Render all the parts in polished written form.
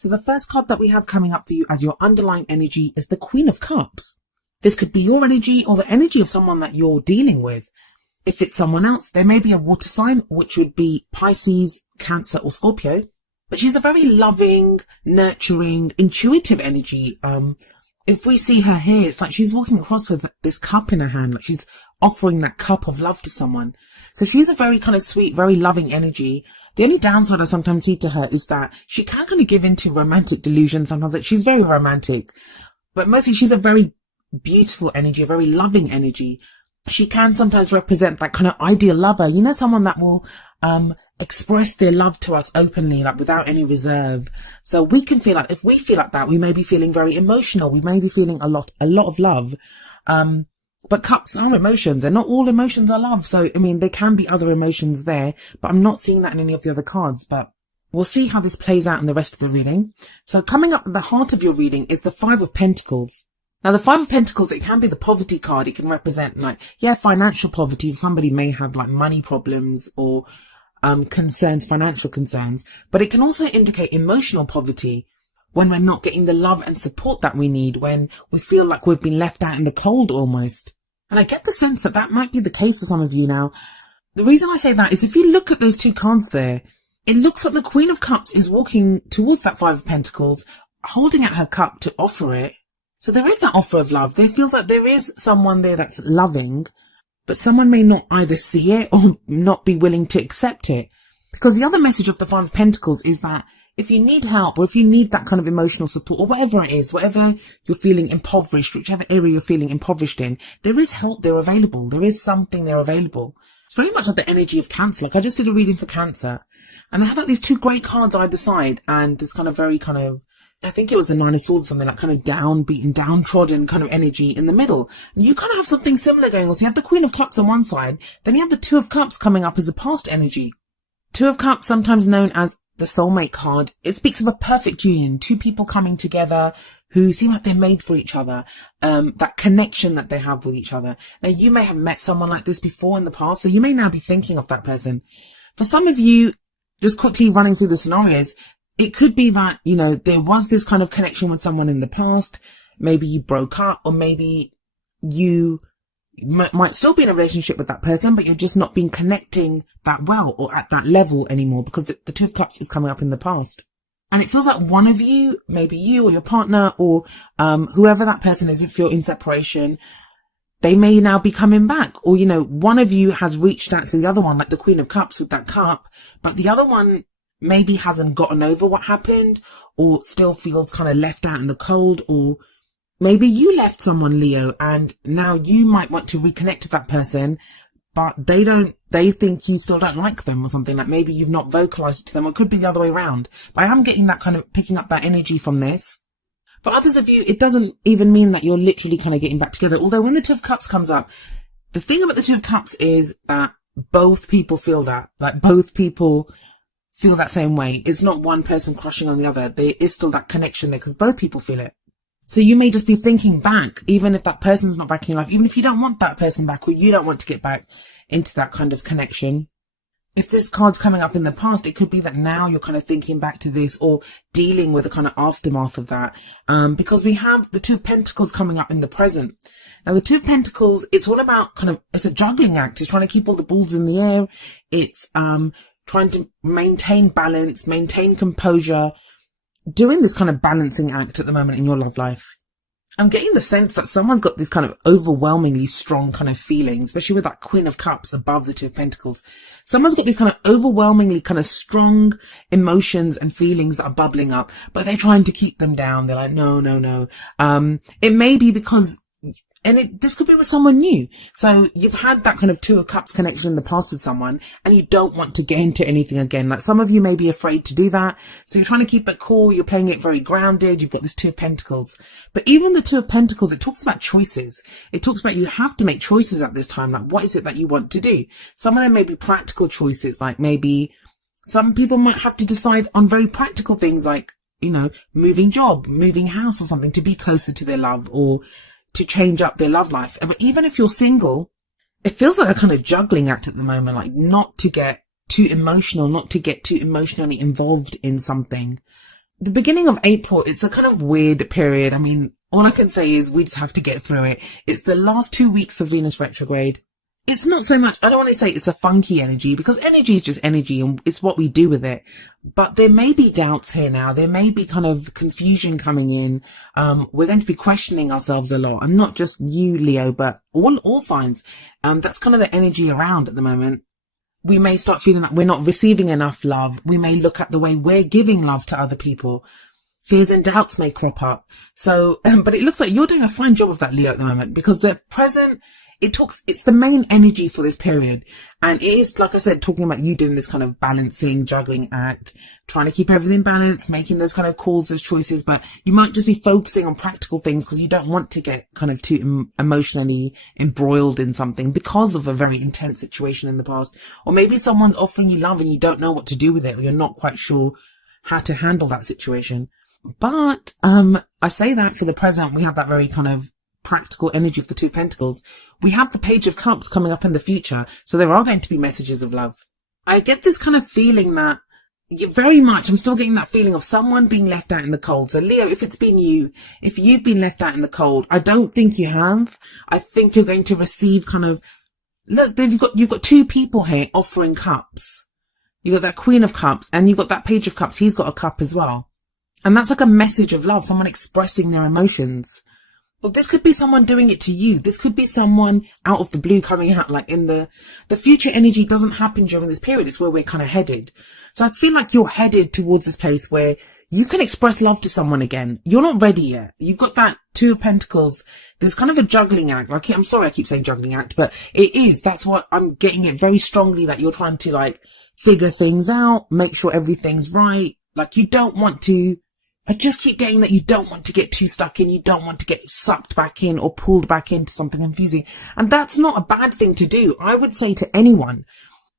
So the first card that we have coming up for you as your underlying energy is the Queen of Cups. This could be your energy or the energy of someone that you're dealing with. If it's someone else, there may be a water sign, which would be Pisces, Cancer or Scorpio. But she's a very loving, nurturing, intuitive energy. If we see her here, it's like she's walking across with this cup in her hand, like she's offering that cup of love to someone. So she's a very kind of sweet, very loving energy. The only downside I sometimes see to her is that she can kind of give into romantic delusion sometimes, that she's very romantic. But mostly she's a very beautiful energy, a very loving energy. She can sometimes represent that kind of ideal lover, you know, someone that will express their love to us openly, like without any reserve. So we can feel like, if we feel like that, we may be feeling very emotional. We may be feeling a lot of love. But cups are emotions, and not all emotions are love. So, I mean, there can be other emotions there, but I'm not seeing that in any of the other cards. But we'll see how this plays out in the rest of the reading. So coming up at the heart of your reading is the Five of Pentacles. Now, the Five of Pentacles, it can be the poverty card. It can represent financial poverty. Somebody may have like money problems or financial concerns, but it can also indicate emotional poverty when we're not getting the love and support that we need, when we feel like we've been left out in the cold almost. And I get the sense that that might be the case for some of you now. The reason I say that is if you look at those two cards there, it looks like the Queen of Cups is walking towards that Five of Pentacles, holding out her cup to offer it. So there is that offer of love. There feels like there is someone there that's loving, but someone may not either see it or not be willing to accept it. Because the other message of the Five of Pentacles is that if you need help, or if you need that kind of emotional support, or whatever it is, whatever you're feeling impoverished, whichever area you're feeling impoverished in, there is help there available. There is something there available. It's very much like the energy of Cancer. Like I just did a reading for Cancer, and they had like these two great cards either side, and this kind of very kind of, I think it was the Nine of Swords, something like kind of downbeaten, downtrodden kind of energy in the middle. And you kind of have something similar going on. So you have the Queen of Cups on one side, then you have the Two of Cups coming up as the past energy. Two of Cups, sometimes known as the soulmate card. It speaks of a perfect union, two people coming together who seem like they're made for each other, that connection that they have with each other. Now, you may have met someone like this before in the past, so you may now be thinking of that person. For some of you, just quickly running through the scenarios, it could be that, you know, there was this kind of connection with someone in the past. Maybe you broke up, or maybe you might still be in a relationship with that person, but you're just not been connecting that well or at that level anymore, because the Two of Cups is coming up in the past. And it feels like one of you, maybe you or your partner or whoever that person is, if you're in separation, they may now be coming back. Or, you know, one of you has reached out to the other one, like the Queen of Cups with that cup, but the other one maybe hasn't gotten over what happened, or still feels kind of left out in the cold. Or maybe you left someone, Leo, and now you might want to reconnect with that person, but they think you still don't like them or something. Like maybe you've not vocalized it to them, or it could be the other way around. But I am getting that kind of picking up that energy from this. For others of you, it doesn't even mean that you're literally kind of getting back together. Although when the Two of Cups comes up, the thing about the Two of Cups is that both people feel that. Like both people feel that same way. It's not one person crushing on the other. There is still that connection there because both people feel it. So you may just be thinking back, even if that person's not back in your life, even if you don't want that person back, or you don't want to get back into that kind of connection. If this card's coming up in the past, it could be that now you're kind of thinking back to this, or dealing with the kind of aftermath of that. Because we have the Two of Pentacles coming up in the present. Now the Two of Pentacles, it's all about it's a juggling act. It's trying to keep all the balls in the air. It's trying to maintain balance, maintain composure, doing this kind of balancing act at the moment in your love life. I'm getting the sense that someone's got this kind of overwhelmingly strong kind of feelings, especially with that Queen of Cups above the Two of Pentacles. Someone's got these kind of overwhelmingly kind of strong emotions and feelings that are bubbling up, but they're trying to keep them down. They're like, no. It may be because, this could be with someone new. So you've had that kind of Two of Cups connection in the past with someone, and you don't want to get into anything again. Like some of you may be afraid to do that. So you're trying to keep it cool. You're playing it very grounded. You've got this Two of Pentacles. But even the Two of Pentacles, it talks about choices. It talks about you have to make choices at this time. Like what is it that you want to do? Some of them may be practical choices. Like maybe some people might have to decide on very practical things, like, you know, moving job, moving house or something to be closer to their love, or to change up their love life. But even if you're single, it feels like a kind of juggling act at the moment, like not to get too emotional, not to get too emotionally involved in something, the beginning of April, it's a kind of weird period. I mean, all I can say is we just have to get through it. It's the last 2 weeks of Venus retrograde. It's not so much, I don't want to say it's a funky energy, because energy is just energy and it's what we do with it. But there may be doubts here now. There may be kind of confusion coming in. We're going to be questioning ourselves a lot. And not just you, Leo, but all signs. That's kind of the energy around at the moment. We may start feeling that we're not receiving enough love. We may look at the way we're giving love to other people. Fears and doubts may crop up. So, but it looks like you're doing a fine job of that, Leo, at the moment, because the present, it's the main energy for this period. And it is, like I said, talking about you doing this kind of balancing, juggling act, trying to keep everything balanced, making those kind of calls, those choices, but you might just be focusing on practical things because you don't want to get kind of too emotionally embroiled in something because of a very intense situation in the past. Or maybe someone's offering you love and you don't know what to do with it, or you're not quite sure how to handle that situation. But, I say that for the present, we have that very kind of practical energy of the Two of Pentacles. We have the Page of Cups coming up in the future, so there are going to be messages of love. I get this kind of feeling that I'm still getting that feeling of someone being left out in the cold. So Leo, if it's been you, if you've been left out in the cold, I don't think you have. I think you're going to receive kind of, look, you've got two people here offering cups. You've got that Queen of Cups and you've got that Page of Cups. He's got a cup as well. And that's like a message of love, someone expressing their emotions. Well, this could be someone doing it to you. This could be someone out of the blue coming out, like in the future energy doesn't happen during this period. It's where we're kind of headed. So I feel like you're headed towards this place where you can express love to someone again. You're not ready yet. You've got that Two of Pentacles. There's kind of a juggling act. Like, I'm sorry I keep saying juggling act, but it is. That's what I'm getting it very strongly, that you're trying to like figure things out, make sure everything's right. Like you don't want to, I just keep getting that you don't want to get too stuck in. You don't want to get sucked back in or pulled back into something confusing. And that's not a bad thing to do. I would say to anyone,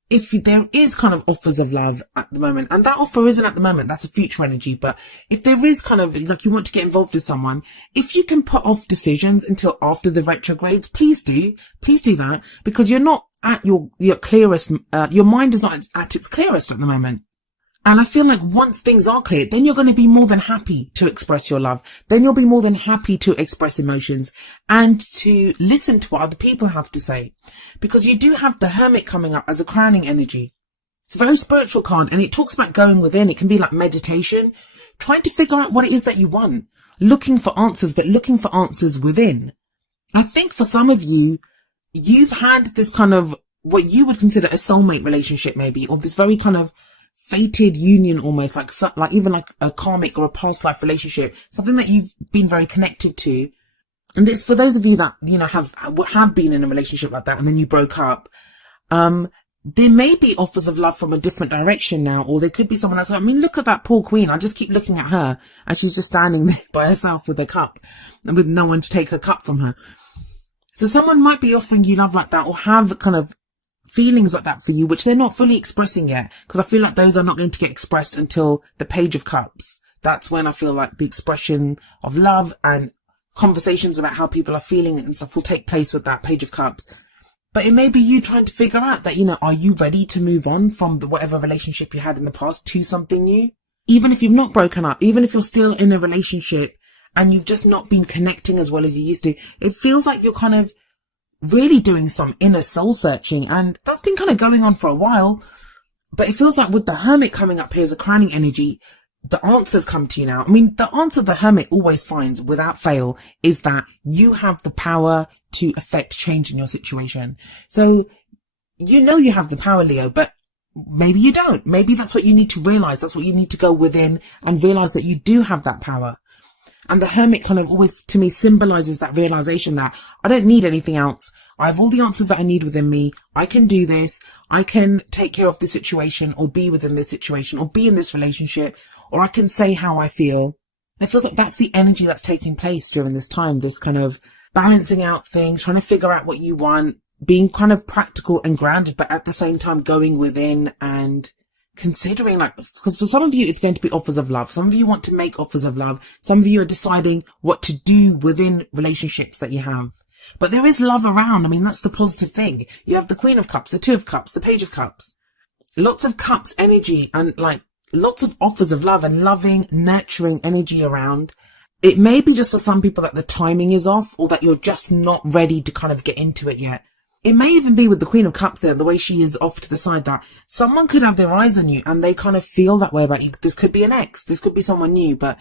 if there is kind of offers of love at the moment, and that offer isn't at the moment, that's a future energy. But if there is kind of like you want to get involved with someone, if you can put off decisions until after the retrogrades, please do that, because you're not at your clearest, your mind is not at its clearest at the moment. And I feel like once things are clear, then you're going to be more than happy to express your love. Then you'll be more than happy to express emotions and to listen to what other people have to say. Because you do have the Hermit coming up as a crowning energy. It's a very spiritual card and it talks about going within. It can be like meditation, trying to figure out what it is that you want, looking for answers, but looking for answers within. I think for some of you, you've had this kind of what you would consider a soulmate relationship maybe, or this very kind of fated union, almost like even like a karmic or a past life relationship, something that you've been very connected to. And this, for those of you that, you know, have been in a relationship like that and then you broke up, there may be offers of love from a different direction now, or there could be someone else. I mean, look at that poor queen. I just keep looking at her and she's just standing there by herself with her cup and with no one to take her cup from her. So someone might be offering you love like that, or have kind of feelings like that for you, which they're not fully expressing yet, because I feel like those are not going to get expressed until the Page of Cups. That's when I feel like the expression of love and conversations about how people are feeling and stuff will take place with that Page of Cups. But it may be you trying to figure out that, you know, are you ready to move on from whatever relationship you had in the past to something new? Even if you've not broken up, even if you're still in a relationship and you've just not been connecting as well as you used to, it feels like you're kind of really doing some inner soul searching, and that's been kind of going on for a while. But it feels like with the Hermit coming up here as a crowning energy, the answers come to you now. I mean, the answer the Hermit always finds without fail is that you have the power to affect change in your situation. So you know you have the power, Leo, but maybe you don't. Maybe that's what you need to realize. That's what you need to go within and realize, that you do have that power. And the Hermit kind of always, to me, symbolizes that realization that I don't need anything else. I have all the answers that I need within me. I can do this. I can take care of the situation, or be within this situation, or be in this relationship, or I can say how I feel. And it feels like that's the energy that's taking place during this time, this kind of balancing out things, trying to figure out what you want, being kind of practical and grounded, but at the same time going within and considering, like, because for some of you, it's going to be offers of love. Some of you want to make offers of love. Some of you are deciding what to do within relationships that you have. But there is love around. I mean, that's the positive thing. You have the Queen of Cups, the Two of Cups, the Page of Cups. Lots of cups energy and like lots of offers of love and loving, nurturing energy around. It may be just for some people that the timing is off, or that you're just not ready to kind of get into it yet. It may even be with the Queen of Cups there, the way she is off to the side, that someone could have their eyes on you and they kind of feel that way about you. This could be an ex, this could be someone new, but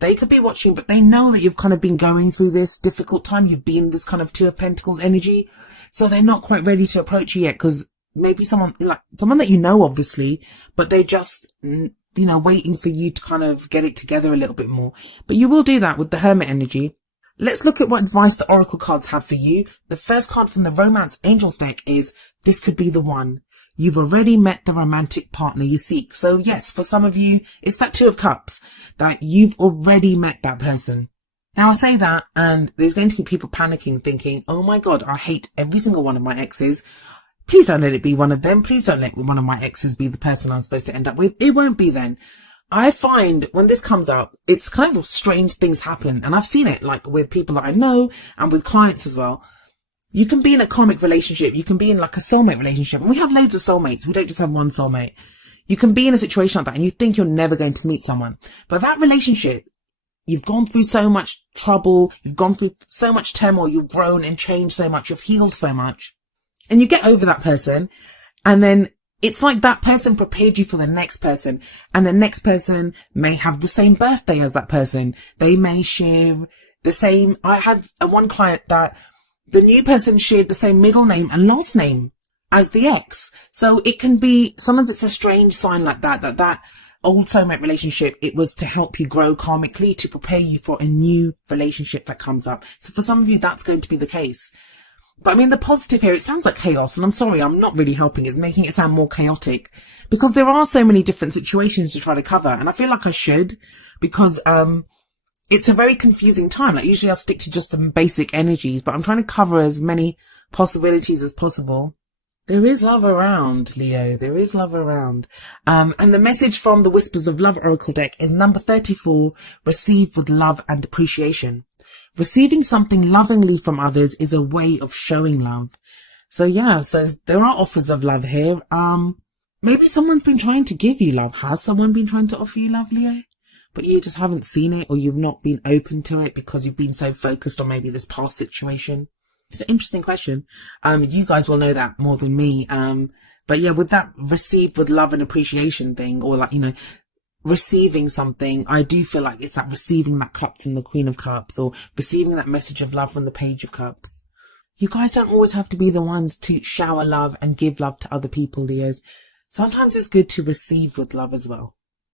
they could be watching, but they know that you've kind of been going through this difficult time. You've been this kind of Two of Pentacles energy. So they're not quite ready to approach you yet, because maybe someone that you know, obviously, but they're just, waiting for you to kind of get it together a little bit more. But you will do that with the Hermit energy. Let's look at what advice the Oracle cards have for you. The first card from the Romance Angels deck is, this could be the one. You've already met the romantic partner you seek. So yes, for some of you, it's that Two of Cups, that you've already met that person. Now I say that, and there's going to be people panicking, thinking, oh my God, I hate every single one of my exes. Please don't let it be one of them. Please don't let one of my exes be the person I'm supposed to end up with. It won't be then. I find when this comes up, it's kind of strange things happen. And I've seen it like with people that I know and with clients as well. You can be in a karmic relationship. You can be in like a soulmate relationship. And we have loads of soulmates. We don't just have one soulmate. You can be in a situation like that and you think you're never going to meet someone. But that relationship, you've gone through so much trouble. You've gone through so much turmoil. You've grown and changed so much. You've healed so much. And you get over that person. And then it's like that person prepared you for the next person, and the next person may have the same birthday as that person. They may share the same. I had one client that the new person shared the same middle name and last name as the ex. So it can be, sometimes it's a strange sign like that old soulmate relationship, it was to help you grow karmically, to prepare you for a new relationship that comes up. So for some of you, that's going to be the case. But I mean, the positive here, it sounds like chaos, and I'm sorry, I'm not really helping. It's making it sound more chaotic, because there are so many different situations to try to cover, and I feel like I should, because it's a very confusing time. Like, usually I'll stick to just the basic energies, but I'm trying to cover as many possibilities as possible. There is love around, Leo. There is love around. And the message from the Whispers of Love Oracle deck is number 34, receive with love and appreciation. Receiving something lovingly from others is a way of showing love. So yeah, so there are offers of love here. Maybe someone's been trying to give you love. Has someone been trying to offer you love, Leo? But you just haven't seen it, or you've not been open to it because you've been so focused on maybe this past situation. It's an interesting question. You guys will know that more than me. But yeah, with that receive with love and appreciation thing, or like, receiving something, I do feel like it's like receiving that cup from the Queen of Cups, or receiving that message of love from the Page of Cups. You guys don't always have to be the ones to shower love and give love to other people, Leos. Sometimes it's good to receive with love as well.